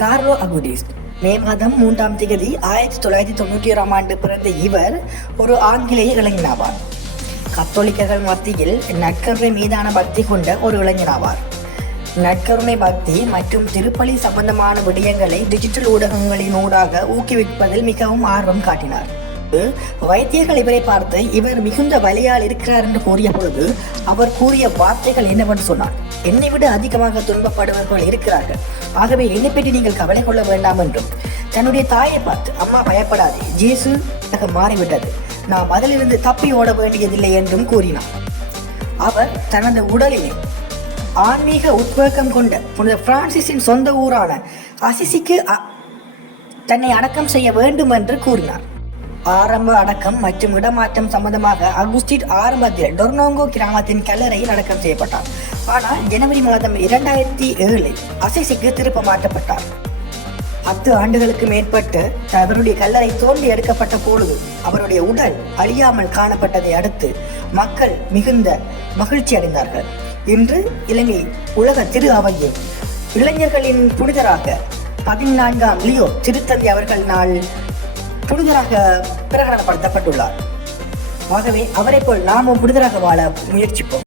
Carlo அகுடிஸ். மே மாதம் மூன்றாம் தேதி ஆயிரத்தி தொள்ளாயிரத்தி தொண்ணூற்றி ஓராம் ஆண்டு பிறந்த இவர் ஒரு ஆங்கிலேய இளைஞனாவார். கத்தோலிக்கர்கள் மத்தியில் நற்கருணை மீதான பக்தி கொண்ட ஒரு இளைஞனாவார். நட்கருமை பக்தி மற்றும் திருப்பலி சம்பந்தமான விடயங்களை டிஜிட்டல் ஊடகங்களின் ஊடாக ஊக்குவிப்பதில் மிகவும் ஆர்வம் காட்டினார். வைத்தியர்கள் இவரை பார்த்து இவர் மிகுந்த வலியால் இருக்கிறார் என்று கூறிய பொழுது அவர் கூறிய வார்த்தைகள் என்னவென்று சொன்னார். என்னை விட அதிகமாக துன்பப்படுபவர்கள் இருக்கிறார்கள். ஆகவே என்னை பற்றி நீங்கள் கவலை கொள்ள வேண்டாம் என்றும் தன்னுடைய தாயை பார்த்து அம்மா பயப்படாது. ஜேசு உலகம் மாறிவிட்டது. நாம் அதிலிருந்து தப்பி ஓட வேண்டியதில்லை என்றும் கூறினார் அவர் தனது உடலிலே ஆன்மீக உத்வேகம் கொண்ட புனித பிரான்சிஸின் சொந்த ஊரான அசிசிக்கு தன்னை அடக்கம் செய்ய வேண்டும் என்று கூறினார். ஆரம்ப அடக்கம் மற்றும் இடமாற்றம் சம்பந்தமாக அகுஸ்டிட் ஆரம்பத்தில் டொர்னோங்கோ கிராமத்தின் கல்லறையில் அடக்கம் செய்யப்பட்டார். ஆனால் ஜனவரி மாதம் இரண்டாயிரத்தி ஏழில் அசைசிக்கு திருப்ப மாற்றப்பட்டார். பத்து ஆண்டுகளுக்கு மேற்பட்டு அவருடைய கல்லறை தோண்டி எடுக்கப்பட்ட பொழுது அவருடைய உடல் அழியாமல் காணப்பட்டதை அடுத்து மக்கள் மிகுந்த மகிழ்ச்சி அடைந்தார்கள். இன்று இலங்கை உலக திரு அவையில் இளைஞர்களின் புனிதராக பதினான்காம் லியோ திருத்தந்தை அவர்கள் நாள் புனிதராக பிரகடனப்படுத்தப்பட்டுள்ளார். ஆகவே அவரை போல் நாமும் புனிதராக வாழ முயற்சிப்போம்.